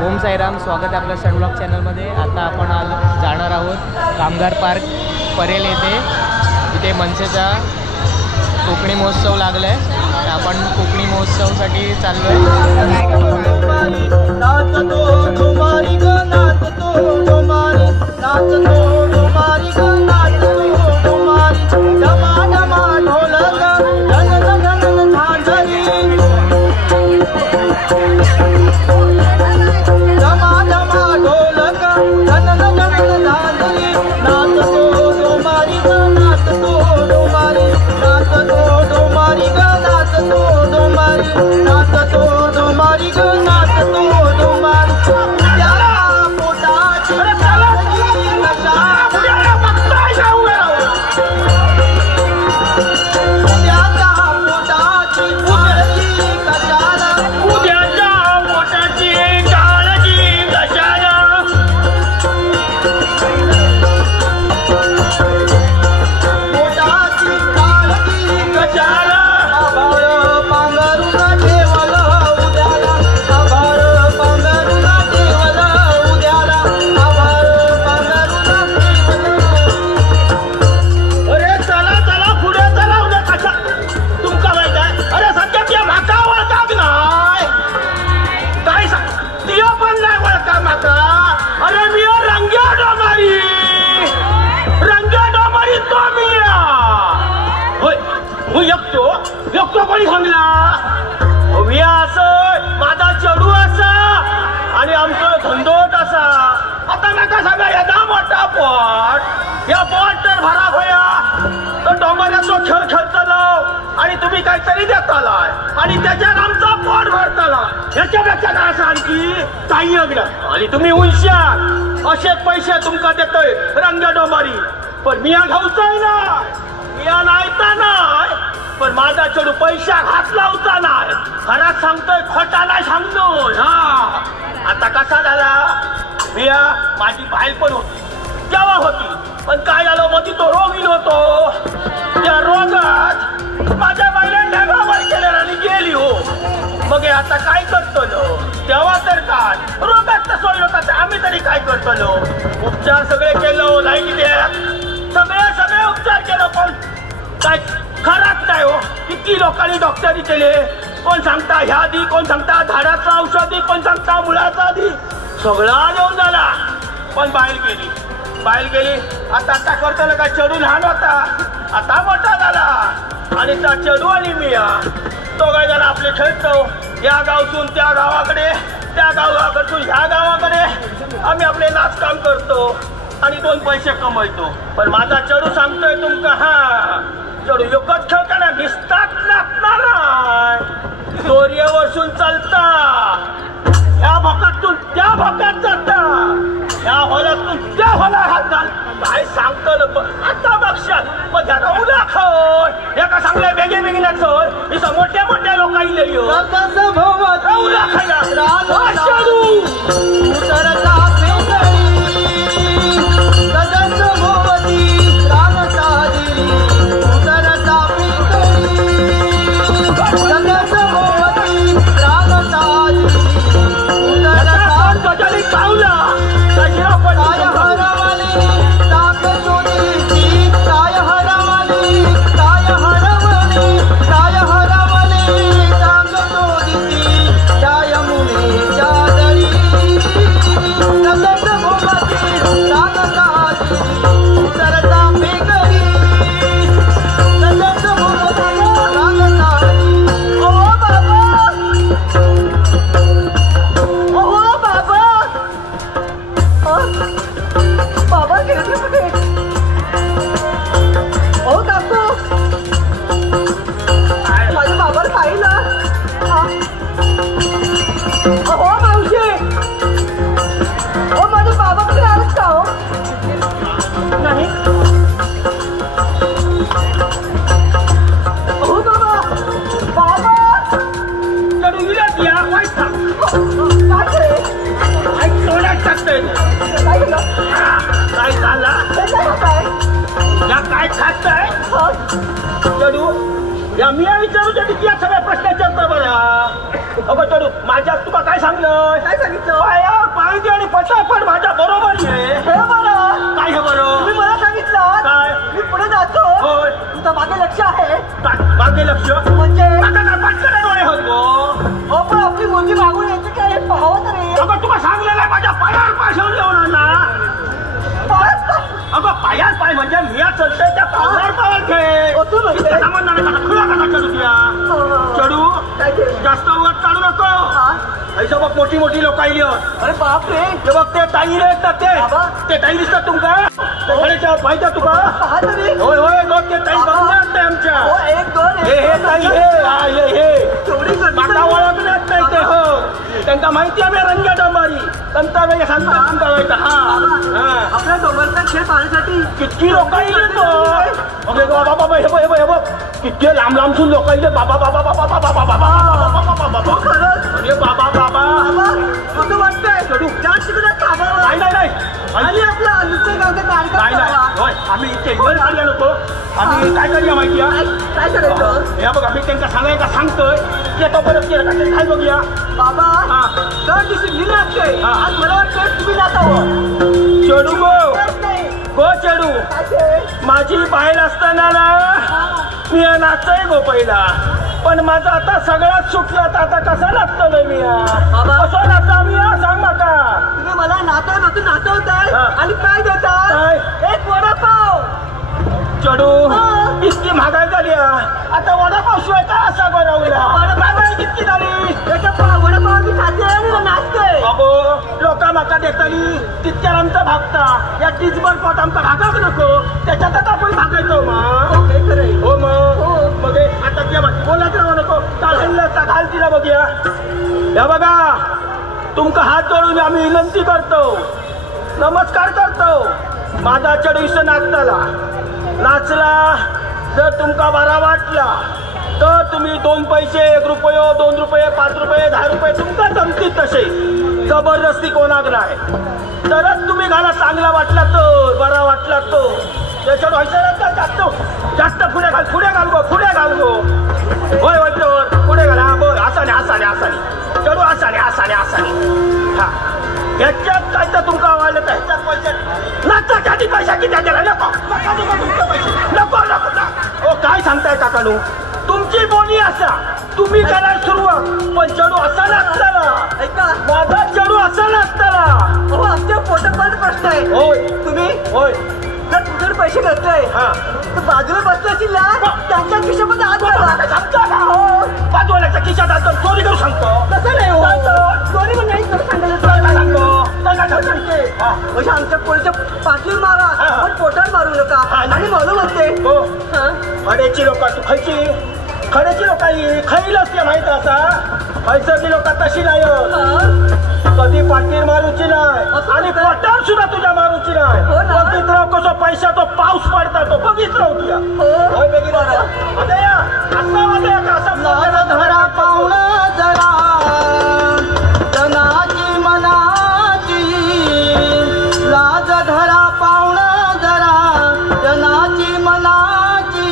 ओम साईराम, स्वागत आहे आपल्या सनब्लॉग चॅनलमध्ये। आता आपण जाणार आहोत कामगार पार्क परेल येथे। इथे मनसेचा कोकणी महोत्सव लागला आहे। आपण कोकणी महोत्सवासाठी चाललो आहे। कोणी सांगला विया असं माझा चढू असा आणि आमचं धंदोट असा। आता नका सांगा येदा मोठा पॉट या पॉट तर भरा होया तर डोंगरात तो खेळ खेळतलो आणि तुम्ही काहीतरी देतालाय आणि त्याच्यात आमचा पॉट भरताला। याच्यापेक्षा काय असं आणखी काही अगडं आणि तुम्ही उंशात असे पैसे तुमका देतोय रंग डोंबारी पण मिया घाऊचाय ना मिया नाहीता नाही पण माझा चढू पैसा हात लावता नाही। खराच सांगतोय खोटा नाही सांगतोय। हा आता कसा झाला मिया माझी बाईल पण होती जेव्हा होती पण काय झालं मग तो रोगी होतो। त्या रोगात माझ्या बाईला ढगावर केलेला आणि गेली हो। मग आता काय करतो तेव्हा तर काय रोगात तर सोय होता आम्ही तरी काय करतो उपचार सगळे केलं लाईट द्या सगळे उपचार केलं पण काय खराच नाही हो। किती लोकांनी डॉक्टरी केले कोण सांगता ह्या आधी कोण सांगता झाडाचं औषधी कोण सांगता मुळाचा आधी सगळा येऊन झाला पण बाहेर गेली आता करतो काय चढू लहान होता आता मोठा झाला आणि त्या चढू आणि मिया तो काय जरा आपले खेळतो या गावतून त्या गावाकडे त्या गावाकडून ह्या गावाकडे आम्ही आपले नाचकाम करतो आणि 2 पैसे कमवतो। पण माझा चढू सांगतोय तुमका हा चढू एकच खेळताना दिसतात लागणार दोर्य वर्षून चालता ह्या भागातून त्या भागात जाता ह्या हॉलातून त्या हॉला हात घाल काय सांगतो आता बक्षात मग ह्याला उला खाय एका चांगल्या बेगेनाच इथं मोठ्या लोकांनी लिहियो उला खायला अगं चढू माझ्या तुका काय सांगलं काय सांगितलं पायावर पाय दे आणि पटापट माझ्या बरोबर ये हे बरं काय हे बरं तुम्ही मला सांगितलं काय मी पुढे जातो होय तुमचं मागे लक्ष आहे मागे लक्ष म्हणजे आता काय पटकन डोळे होत गो हो पण आपली मुलगी मागून येते काय हे पाहावं तरी अगं तुला सांगलेलं आहे माझ्या पायावर पाय ठेवून येऊन ना अगं पायात पाय म्हणजे मी चलते त्या पायावर पायावर खेळ सामान नाही खुला कसा चढू तुया चढू जास्त वर चालू नको ऐसा बघ मोठी मोठी लोक आली अरे बाप रे ते बघ ते ताई रे ते ताई दिसतात तुमका ते खडेच्या पाहिजे तुका पहा तरी होय होय बघ ते ताई बघणार ते आमच्या हो एक दोन हे ताई हे तेवढी माका ओळखण्यात नाही ते हो त्यांना माहिती आहे रंग्या डंबारी नंतर वेळ सांगता तुमका व्हायचा हा आपल्या डोंगरचा खेळ पाहण्यासाठी किती लोक येईल तो अरे बाबा बाबा हे बघ किती लांब लांबसून लोक येईल बाबा बाबा बाबा बाबा बाबा बाबा बाबा खरंच अरे बाबा बाबा असं वाटतंय जास्त तिकडे थांबावं नाही आणि आपला अनुष्य गावचा नाही कार्यक्रम नाही होय आम्ही टेबल काढल्या नको आम्ही काय करूया माहिती आहे काय करायचं हे बघ आम्ही त्यांना सांगायला सांगतोय ते तो परत केलं का काय बघूया बाबा दर दिवशी मी नाचतोय आज मला वाटतं तुम्ही नाचावं चढू गो चढू माझी बाहेर असताना ना मी नाचय गो पहिला पण माझा आता सगळ्यात सुटला तर आता कसा नाचतोय मी कसं नाचा मी सांग माका तुम्ही मला नाचवताय आणि काय देताय काय एक वडापाव चढू इतकी महागाई झाली आता वडापाव शिवाय काय असा बनवला महागाई कितकी झाली वडापाव मी खाते आणि नाचतोय अगो लोका माका देतली तितक्या आमचा भागता या टीचभर पोट आमचा भागाक नको त्याच्यातच आपण भागायचो हो मग आता त्या बोलत राहू नको चालला घाल तिला बघूया या बघा तुमका हात जोडून आम्ही विनंती करतो नमस्कार करतो माझा चढूस नाचला जर तुमका बरा वाटला तर तुम्ही 2 पैसे 1 रुपये 2 रुपये 5 रुपये 10 रुपये तुमका जमतील तसे जबरदस्ती कोणाक नाही तरच तुम्ही घाला चांगला वाटला तो बरा वाटला तो त्याच्यात व्हायचं जास्त पुढे घाल गो होय पुढे घाला बोल असाने चढू असाने हा ह्याच्यात काय तर तुमका आवायला तर ह्याच्यात पैसे नाचाच्या आधी पैसा किती द्यायला नको हो काय सांगताय काकानू तुमची बोली असा तुम्ही करायला सुरुवात पण चढू असा नसताना ऐका माझा चढू असा नसताना हो आमच्या पोटापाट प्रश्न आहे होय तुम्ही होय जर तुझ्याकडे पैसे घातले तर बाजूला बसले असतील ना त्यांच्या खिशामध्ये हात घाला सांगता का हो बाजूवाल्याच्या खिशात हात चोरी करू सांगतो तसं नाही हो चोरी पण नाही करू सांगायला म्हणजे आमच्या पोलीसच्या पाठीवर मारा पण पोटात मारू नका आणि म्हणून म्हणते खड्याची लोक तू खायची खड्याची लोक खाईल असते माहित असा पैसाची लोक तशी नाही कधी पाठीवर मारूची नाही आणि पोटावर सुद्धा तुझ्या मारूची नाही बघित राव कसं पैशाचा पाऊस पडता तो बघित राहू तुझ्या धरा पाहुण जरा जनाची मनाची लाज धरा पाहुण जरा जनाची मनाची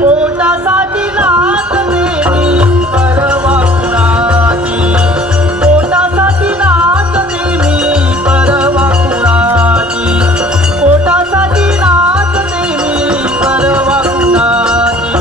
पोटासाठी नाच देवी परवा कुणाची पोटासाठी नाच देवी परवा कुणाची पोटासाठी नाच देवी परवा कुणाची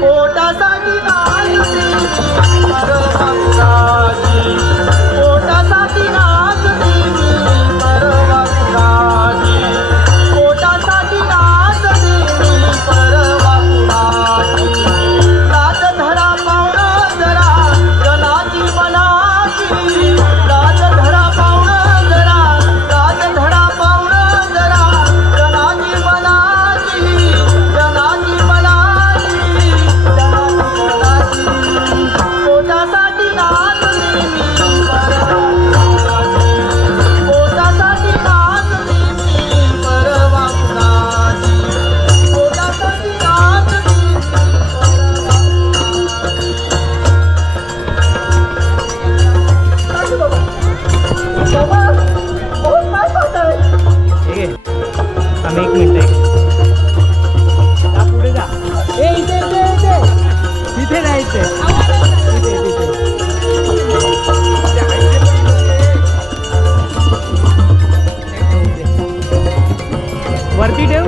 पोटासाठी नाचते परवा कुणाची पोटासाठी नाचते परवा कुणाची पोटासाठी नाचते परवा कुणाची लाज धरा पाहुण जरा जनाची मनाची लाज धरा पाहुण जरा लाज धरा पाहुण जरा जनाची मनाची जनाची मनाची जनाची मनाची पोटासाठी नाचते मी परवा कुणाची पोटासाठी नाचते मी परवा कुणाची पोटासाठी नाचते मी परवा बाबा बहुत काय पाहताय ठीक आहे आम्ही 1 मिनिट पुढे जा ए इथे इथे इथे तिथे जायचं तिथे तिथे वरती ठेव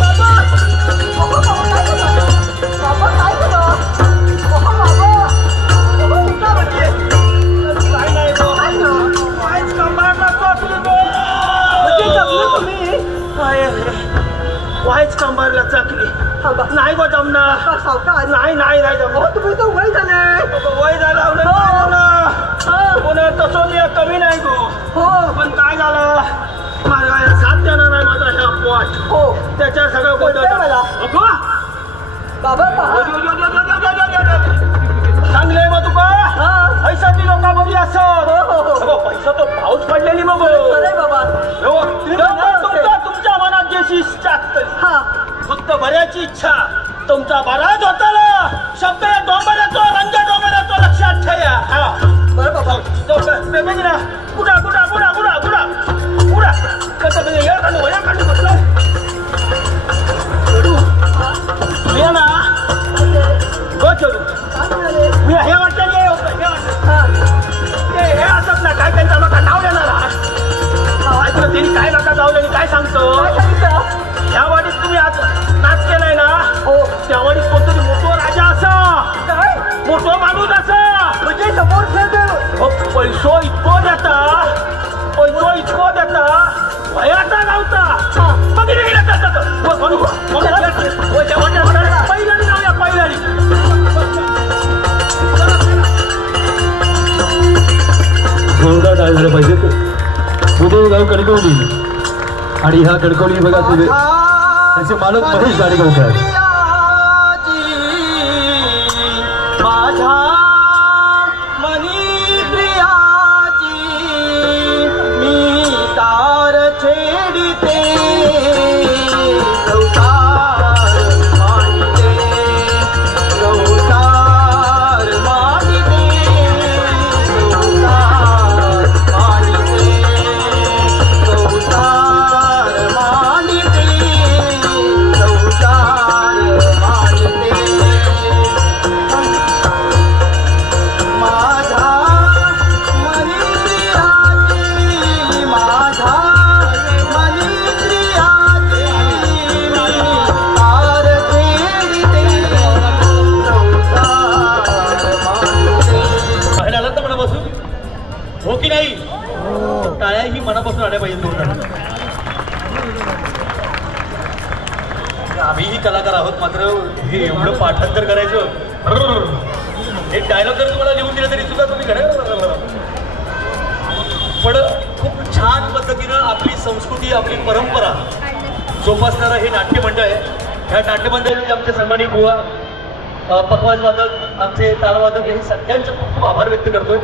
बाबा बाबा काय केलं बाबा बाबा उठा म्हणजे काय नाही गो. काय ना काहीच कंबारला चाकली गो. म्हणजे जमलं तुम्ही काय वाईच कंबारला चाकली थांबा नाही गो जमणार सावकाश नाही नाही नाही अहो जमणार तुम्ही तर वय झाले वय झालं हो. पुन्हा तसं मी कमी नाही गो हो पण काय झालं मला साथ देणार नाही माझा ह्या पोट हो त्याच्या सगळं बोलतोय मला. अगो बाबा पहा चांगले मग तुका हा पैसा ती लोका बरी असत हो हो हो अगो, पैसा तो पाऊस पडलेली मग खरंय बाबा तुमच्या मनात जशी इच्छा असते हा फक्त बऱ्याची इच्छा तुमचा बराच होता ना शब्द या डोंबऱ्याचो रंग डोंबऱ्याचो लक्षात ठेवा हा बरं बाबा ना कुडा कुडा कुडा कुडा कुडा कुडा कसं म्हणजे या काढू बसलो या ना गो चलू काय म्हणाले मी हे वाटतं हे होतं हे वाटतं हा हे असत ना काय त्यांचा नका नाव देणार ऐकलं त्यांनी काय नका जावलं काय सांगतो काय सांगितलं ह्या वाडीत तुम्ही आज नाच केलाय ना हो त्या वाडीत कोणतरी मोठो राजा असा काय मोठो माणूस असा म्हणजे समोर खेळतो पैसो इतको देता भयाचा गावता बघितलं गेलं पहिल्यानी जाऊया पहिल्यानी जोरदार टाळी झालं पाहिजे उदय गाव कणकवली आणि ह्या कणकवली बघा त्याचे मालक महेश गाडेगावकर माझ्या मनी प्रियाची मी तार छेडिते गवतार मांडते गवतार मांडते गवतार मांडते गवतार मांडते गवतार मांडते माझा मनी प्रियाची माझा मनी प्रियाची तार छेडिते गवतार मांडते बाहेर आलात ना मनापासून हो की नाही टाळ्या ही मनापासून आल्या पाहिजे जोरदार आम्हीही कलाकार आहोत मात्र हे एवढं पाठांतर करायचं एक डायलॉग जर तुम्हाला लिहून दिलं तरी सुद्धा तुम्ही खरं पण खूप छान पद्धतीनं आपली संस्कृती आपली परंपरा जोपासणारं हे नाट्य मंडळ आहे ह्या नाट्य मंडळाचे आमचे सन्मानित बुवा पखवाज वादक आमचे तालवादक हे सगळ्यांचे खूप खूप आभार व्यक्त करतोय